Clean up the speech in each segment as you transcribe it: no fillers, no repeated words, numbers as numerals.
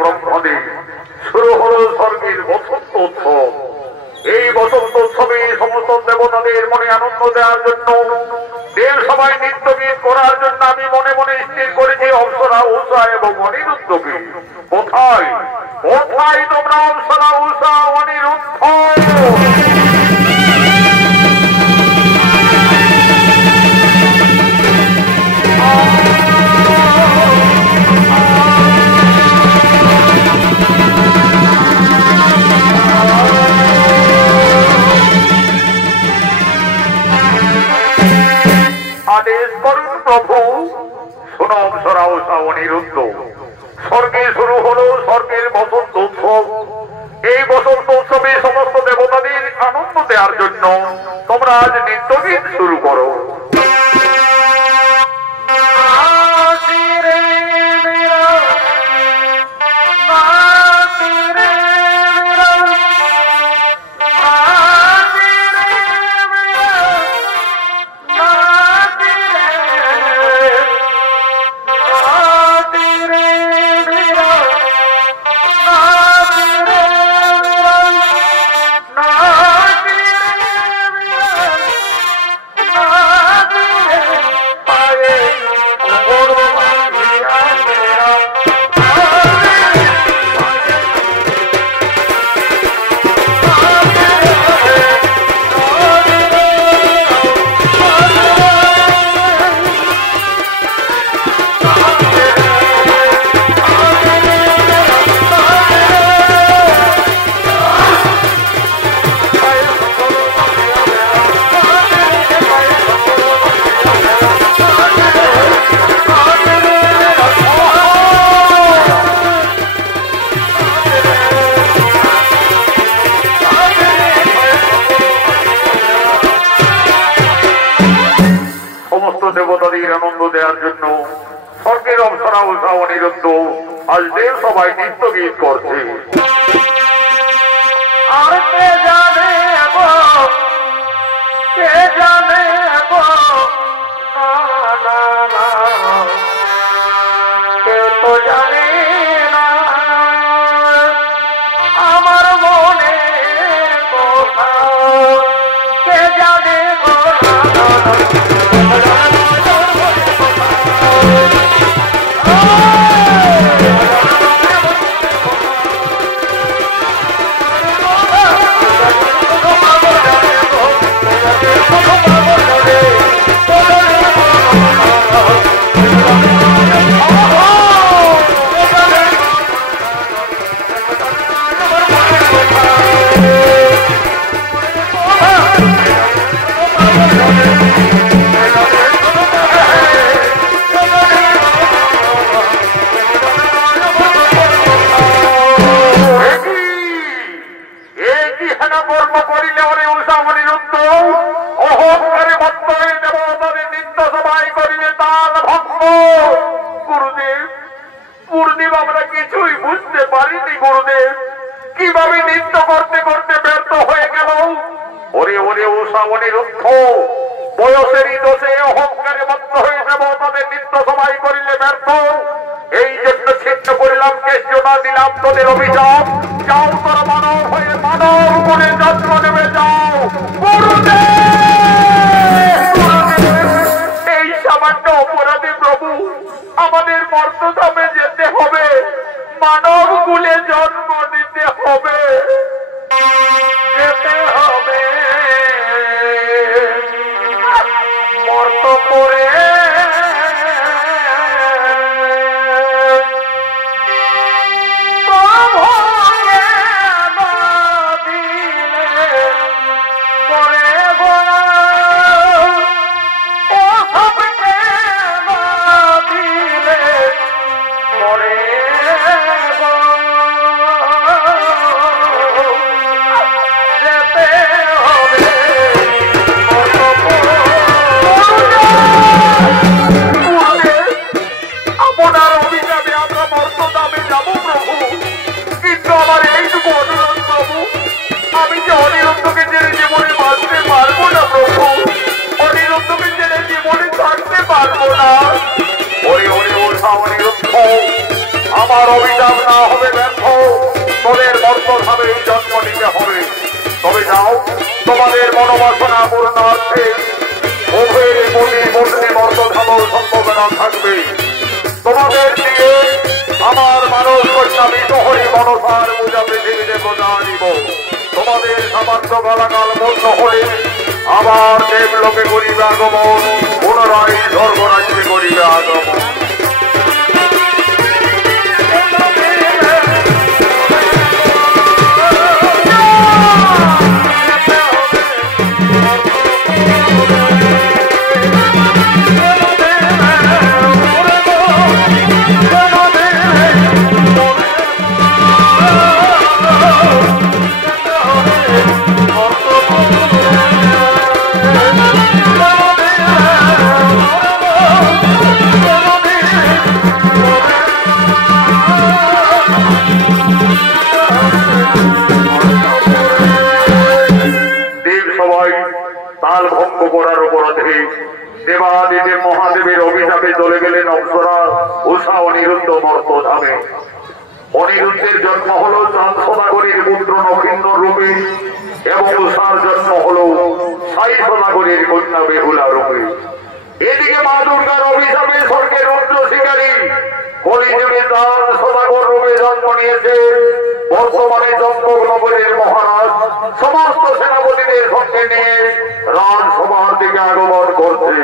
ব্রহ্মদেব শুরু হলো স্বর্গের বসন্ত উৎসব। এই বসন্ত উৎসবে সমস্ত দেবতাদের মনে আনন্দ দেওয়ার জন্য, দেব সবাই নৃত্য গীত করার জন্য আমি মনে মনে স্থির করেছি অপ্সরা, উষা এবং অনিরুদ্ধকে। কোথায় কোথায় তোমরা অপ্সরা, উষা, অনিরুদ্ধ? আদেশ করুন প্রভু। শোনো অপ্সরা, উষা, অনিরুদ্ধ, স্বর্গে শুরু হলো স্বর্গের বসন্ত উৎসব। এই বসন্ত উৎসবে সমস্ত দেবতাদের আনন্দ দেওয়ার জন্য তোমরা আজ নৃত্যগীত শুরু করো। দেবতাদের আনন্দ দেওয়ার জন্য স্বর্গের অপ্সরা, উষা, অনিরুদ্ধ আজ দেব সবাই নৃত্য গীত করছে। আর কে জানে গো, কে জানে গো, কেউ তো জানে না আমার মনে কথা, কে জানে গো, কিভাবে নৃত্য করতে করতে ব্যর্থ হয়ে গেল। ওরে ওরে উষা, অনিরুদ্ধ, বয়সেরই দোষে অহংকারে বদ্ধ হয়ে যাব, তাদের নৃত্য সবাই করিলে ব্যর্থ। এই জন্য ছিন্ন করিলাম, কেষ্টনা দিলাম তোদের অভিযোগ। যাও তোরা মানব হয়ে মানব করে যত্ন নেমে যাও। এই সামান্য অপরাধী প্রভু আমাদের মর্তধামে যেতে হবে, মানব কুলে জন্ম নিতে হবে, যেতে হবে মর্ত করে। দিলে পরে আমার অভিযান না হবে ব্যর্থ, তোদের মর্তভাবে এই জন্ম নিতে হবে। তবে যাও, তোমাদের মনোবাসনা পূর্ণার্থে উভয়ের প্রতি বসতে মর্তধাম সম্ভাবনা থাকবে। তোমাদের দিয়ে আমার মানব কন্যা বিশহরী মনসার পূজা পৃথিবীতে প্রজা নিব। তোমাদের সামান্য গালাগাল বন্ধ হলে আবার দেবলোকে করিবে আগমন, পুনরায় স্বর্গরাজ্যে করিবে আগমন। দেবাদিদেব মহাদেবের অভিশাপে চলে গেলেন অপ্সরা উষা অনিরুদ্ধ মর্তধামে। অনিরুদ্ধের জন্ম হল চাঁদ সদাগরীর পুত্র নক্ষিন্দর রূপে এবং উষার জন্ম হল সাই সদাগরীর কন্যা বেহুলা রূপে। এদিকে মা দুর্গার অভিশাপে স্বর্গের রুদ্র শিকারী কলিযুগে চাঁদ সদাগর রূপে জন্ম নিয়েছে। বর্তমানে চম্পক নগরের মহারাজ সমস্ত সেনাপতিদের সঙ্গে নিয়ে রাজসভার দিকে আগমন করছে।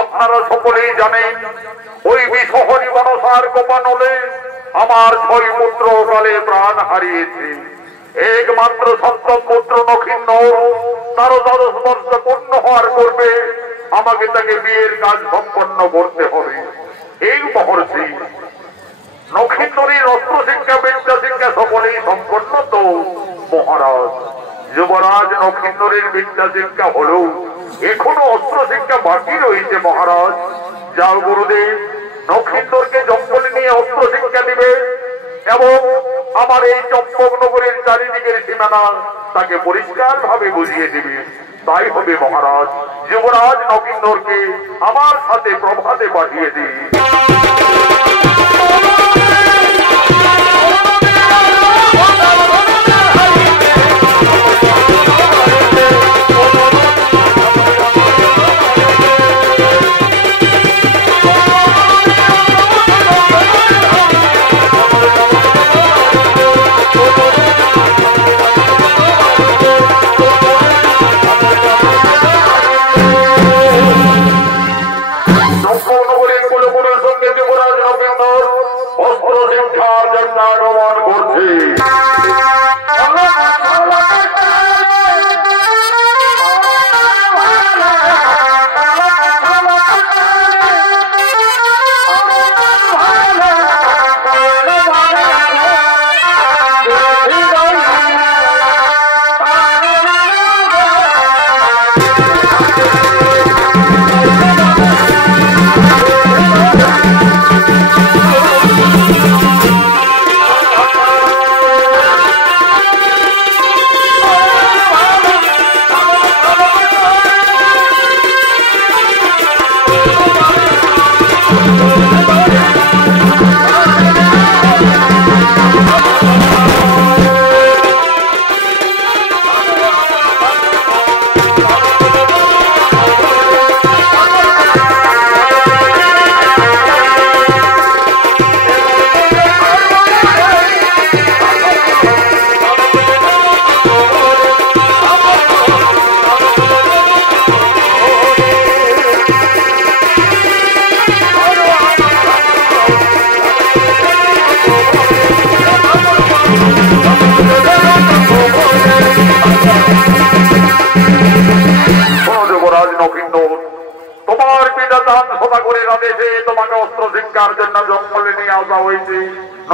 আপনারা সকলেই জানেন ওই বিশহরী মনসার কোপানলে আমার 6 পুত্র কালে প্রাণ হারিয়েছে। একমাত্র সপ্তম পুত্র নক্ষিন্দর তার 10 বর্ষ পূর্ণ হওয়ার পূর্বে আমাকে তাকে বিয়ের কাজ সম্পন্ন করতে হবে। এই মহর্ষি নক্ষিন্দরের অস্ত্র শিক্ষা বিদ্যা শিক্ষা সকলেই সম্পন্ন তো মহারাজ। যুবরাজ নক্ষিন্দরের বিদ্যা শিক্ষা হলেও এখনো অস্ত্র শিক্ষা বাকি রয়েছে মহারাজ। যাও গুরুদেব, নক্ষিন্দরকে জঙ্গলে নিয়ে অস্ত্র শিক্ষা দিবে এবং আমার এই চম্পক নগরের চারিদিকের সীমানা তাকে পরিষ্কার ভাবে বুঝিয়ে দিবে। তাই হবে মহারাজ, যুবরাজ নগেন্দ্রকে আমার সাথে প্রভাতে পাঠিয়ে দিই।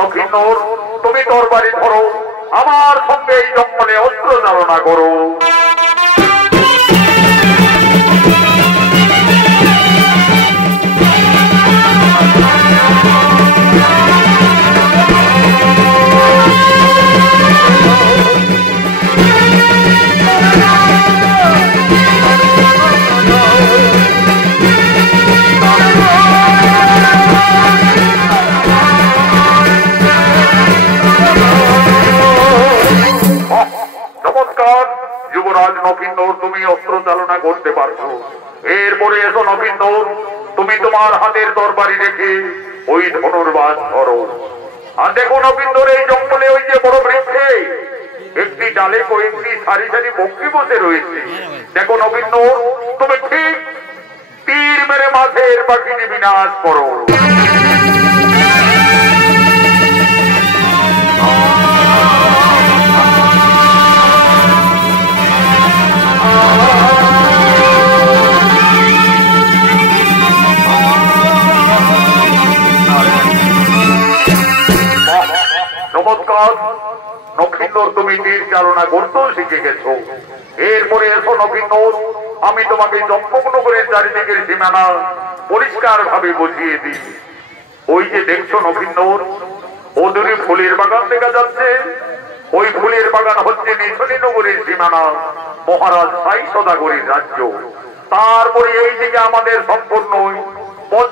নগেন্দ্র, তুমি তরবারি ধরো, আমার সঙ্গে এই জঙ্গলে অস্ত্র চালনা করো। নগেন্দ্র, তুমি অস্ত্র চালনা করতে পারছো। এরপরে এসো নগেন্দ্র, তুমি তোমার হাতের তরবারি রেখে ওই ধনুর্বাজ ধরো। আর দেখো নগেন্দ্র, এই জঙ্গলে ওই যে বড় বৃক্ষে একটি ডালে কয়েকটি সারি সারি বকরি বসে রয়েছে। দেখো নগেন্দ্র, তুমি ঠিক তীর মেরে মাঝের পাখিটি বিনাশ করো। নমস্কার নগেন্দ্র, তুমি তীর চালনা করতেও শিখে গেছো। এরপরে এসো নগেন্দ্র, আমি তোমাকে চম্পকনগরের চারিদিকের সীমানা পরিষ্কার ভাবে বুঝিয়ে দিই। ওই যে দেখছো নগেন্দ্র, ওদূরে ফুলের বাগান দেখা যাচ্ছে। ওই ফুলের বাগান হচ্ছে নিশনীনগরের সীমানা, মহারাজ সাই সদাগরের রাজ্য। তারপরে এই দিকে আমাদের সম্পূর্ণ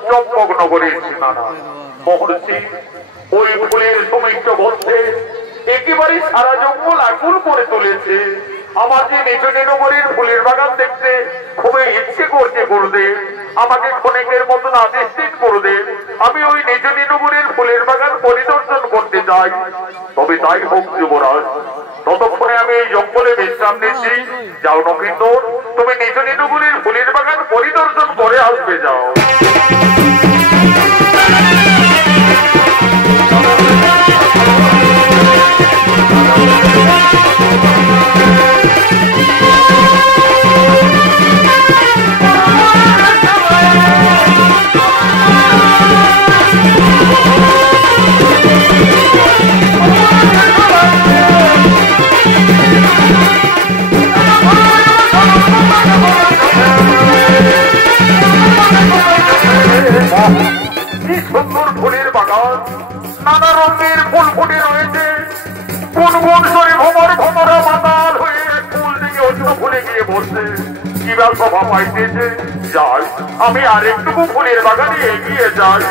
চম্পকনগরের সীমানা। মহর্ষি ওই ফুলের সমিষ্ট বলছে একেবারে সারা জঙ্গল আকুল করে তুলেছে। আমার যে নিশনীনগরের ফুলের বাগান দেখতে খুবই ইচ্ছে করছে গুরুদেব, আমাকে ক্ষণিকের মতন আদেশ দিন গুরুদেব, আমি ওই নিশনীনগরের ফুলের বাগান পরিদর্শন করতে চাই। তবে তাই হোক যুবরাজ, ততক্ষণে আমি এই জঙ্গলে বিশ্রাম নিচ্ছি। যাও নগেন্দ্র, তুমি নিশনীনগরের ফুলের বাগান পরিদর্শন করে আসবে, যাও। পাইতেছে। যাই, আমি আরেকটুকু ফুলের বাগানে এগিয়ে যাই।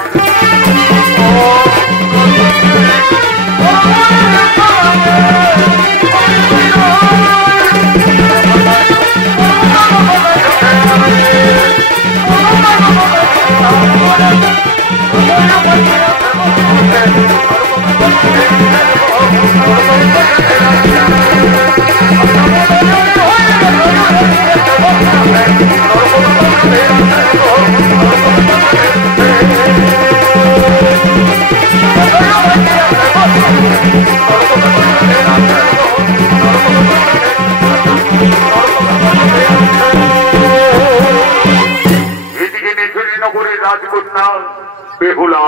রাজকন্যা বেহুলা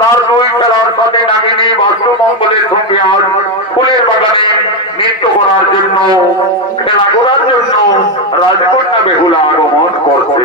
তার দুই খেলার সাথে নাগিনী বাস্তমঙ্গলের সঙ্গে আর ফুলের বাগানে নৃত্য করার জন্য, খেলা করার জন্য রাজকন্যা বেহুলা আগমন করছে।